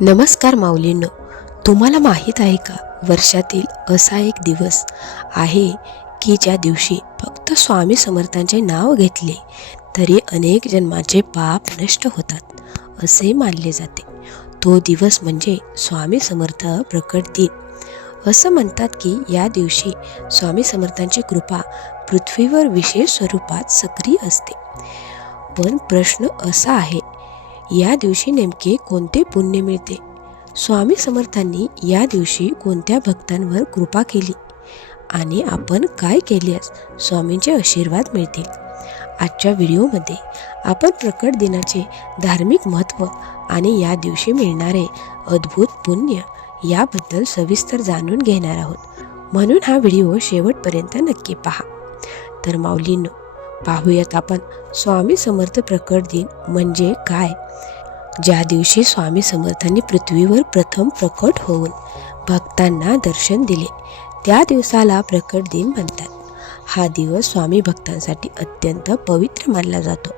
नमस्कार माऊलींनो, तुम्हाला माहीत आहे का, वर्षातील असा एक दिवस आहे की ज्या दिवशी फक्त स्वामी समर्थांचे नाव घेतले तरी अनेक जन्माचे पाप नष्ट होतात असे मानले जाते. तो दिवस म्हणजे स्वामी समर्थ प्रकट दिन. असं म्हणतात की या दिवशी स्वामी समर्थांची कृपा पृथ्वीवर विशेष स्वरूपात सक्रिय असते. पण प्रश्न असा आहे, या दिवशी नेमके कोणते पुण्य मिळते? स्वामी समर्थांनी या दिवशी कोणत्या भक्तांवर कृपा केली आणि आपण काय केल्यास स्वामींचे आशीर्वाद मिळतील? आजच्या व्हिडिओमध्ये आपण प्रकट दिनाचे धार्मिक महत्त्व आणि या दिवशी मिळणारे अद्भुत पुण्य याबद्दल सविस्तर जाणून घेणार आहोत. म्हणून हा व्हिडिओ शेवटपर्यंत नक्की पहा. तर माऊलींनो, पाहूयात आपण स्वामी समर्थ प्रकट दिन म्हणजे काय. ज्या दिवशी स्वामी समर्थांनी पृथ्वीवर प्रथम प्रकट होऊन भक्तांना दर्शन दिले त्या दिवसाला प्रकट दिन म्हणतात. हा दिवस स्वामी भक्तांसाठी अत्यंत पवित्र मानला जातो,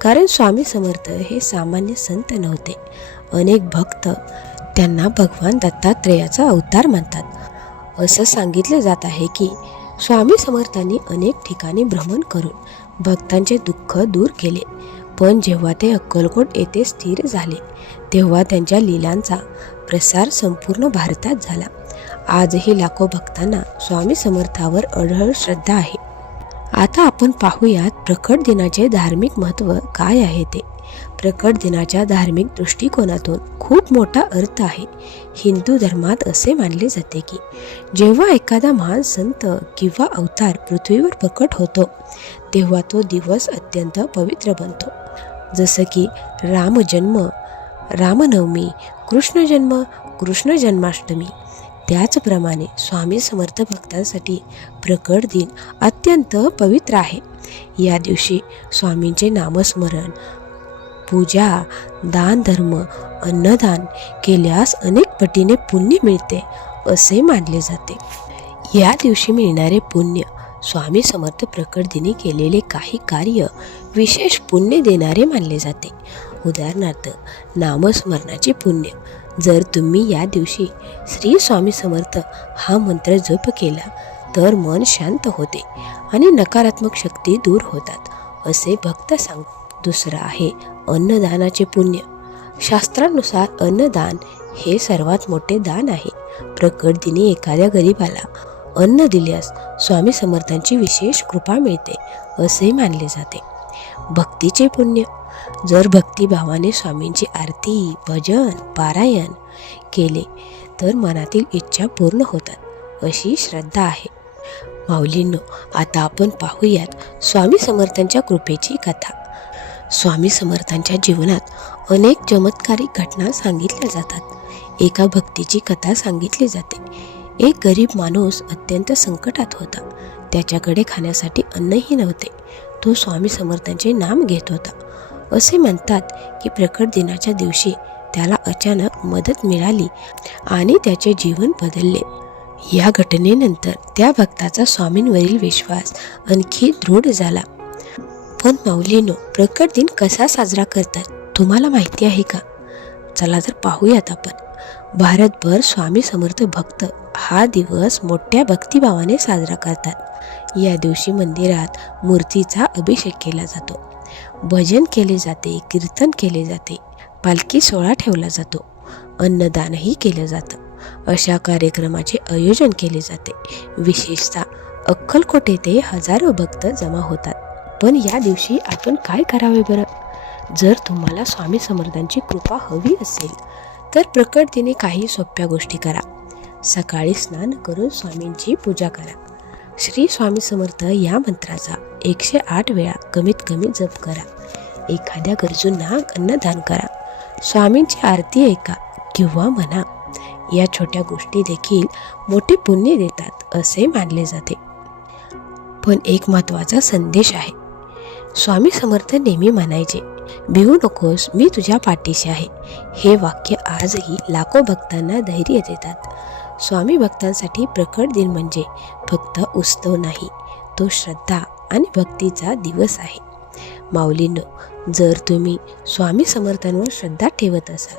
कारण स्वामी समर्थ हे सामान्य संत नव्हते. अनेक भक्त त्यांना भगवान दत्तात्रेयाचा अवतार म्हणतात. असं सांगितले जात आहे की स्वामी समर्थांनी अनेक ठिकाणी भ्रमण करून भक्तांचे दुःख दूर केले, पण जेव्हा ते अक्कलकोट येथे स्थिर झाले तेव्हा त्यांच्या लीलांचा प्रसार संपूर्ण भारतात झाला. आजही लाखो भक्तांना स्वामी समर्थावर अढळ श्रद्धा आहे. आता आपण पाहूयात प्रकट दिनाचे धार्मिक महत्त्व काय आहे ते. प्रकट दिनाच्या धार्मिक दृष्टिकोनातून खूप मोठा अर्थ आहे. हिंदू धर्मात असे मानले जाते की जेव्हा एखादा महान संत किंवा अवतार पृथ्वीवर प्रकट होतो तेव्हा तो दिवस अत्यंत पवित्र बनतो. जसं की रामजन्म, रामनवमी, कृष्णजन्म, कृष्ण जन्माष्टमी, त्याचप्रमाणे स्वामी समर्थ भक्तांसाठी प्रकट दिन अत्यंत पवित्र आहे. या दिवशी स्वामींचे नामस्मरण, पूजा, दान धर्म, अन्नदान केल्यास अनेक पटीने पुण्य मिळते असे मानले जाते. या दिवशी मिळणारे पुण्य स्वामी समर्थ प्रकट दिनी केलेले काही कार्य विशेष पुण्य देणारे मानले जाते. उदाहरणार्थ नामस्मरणाचे पुण्य. जर तुम्ही या दिवशी श्री स्वामी समर्थ हा मंत्र जप केला तर मन शांत होते आणि नकारात्मक शक्ती दूर होतात असे भक्त सांगतात. दुसरं आहे अन्नदानाचे पुण्य. शास्त्रानुसार अन्नदान हे सर्वात मोठे दान आहे. प्रकट दिनी एखाद्या गरीबाला अन्न दिल्यास स्वामी समर्थांची विशेष कृपा मिळते असे मानले जाते. भक्तीचे पुण्य. जर भक्तिभावाने स्वामींची आरती, भजन, पारायण केले तर मनातील इच्छा पूर्ण होतात अशी श्रद्धा आहे. माऊलींनो, आता आपण पाहूयात स्वामी समर्थांच्या कृपेची कथा. स्वामी समर्थांच्या जीवनात अनेक चमत्कारिक घटना सांगितल्या जातात. एका भक्तीची कथा सांगितली जाते. एक गरीब माणूस अत्यंत संकटात होता. त्याच्याकडे खाण्यासाठी अन्नही नव्हते. तो स्वामी समर्थांचे नाम घेत होता. असे म्हणतात की प्रकट दिनाच्या दिवशी त्याला अचानक मदत मिळाली आणि त्याचे जीवन बदलले. या घटनेनंतर त्या भक्ताचा स्वामींवरील विश्वास आणखी दृढ झाला. पण माऊलींनो, प्रकट दिन कसा साजरा करतात तुम्हाला माहिती आहे का? चला तर पाहूयात आपण. भारतभर स्वामी समर्थ भक्त हा दिवस मोठ्या भक्तिभावाने साजरा करतात. या दिवशी मंदिरात मूर्तीचा अभिषेक केला जातो, भजन केले जाते, कीर्तन केले जाते, पालखी सोहळा ठेवला जातो, अन्नदानही केलं जातं. अशा कार्यक्रमाचे आयोजन केले जाते. विशेषतः अक्कलकोट येथे हजारो भक्त जमा होतात. पण या दिवशी आपण काय करावे बरं? जर तुम्हाला स्वामी समर्थांची कृपा हवी असेल तर प्रकट दिनी काही सोप्या गोष्टी करा. सकाळी स्नान करून स्वामींची पूजा करा. श्री स्वामी समर्थ या मंत्राचा 108 वेळा कमीत कमी जप करा. एखाद्या गरजूंना अन्नदान करा. स्वामींची आरती ऐका किंवा म्हणा. या छोट्या गोष्टी देखील मोठे पुण्य देतात असे मानले जाते. पण एक महत्त्वाचा संदेश आहे. स्वामी समर्थ नेहमी म्हणायचे, भिवू नकोस, मी तुझ्या पाठीशी आहे. हे वाक्य आजही लाखो भक्तांना धैर्य देतात. स्वामी भक्तांसाठी प्रकट दिन म्हणजे फक्त उत्सव नाही, तो श्रद्धा आणि भक्तीचा दिवस आहे. माऊलींनो, जर तुम्ही स्वामी समर्थांवर श्रद्धा ठेवत असाल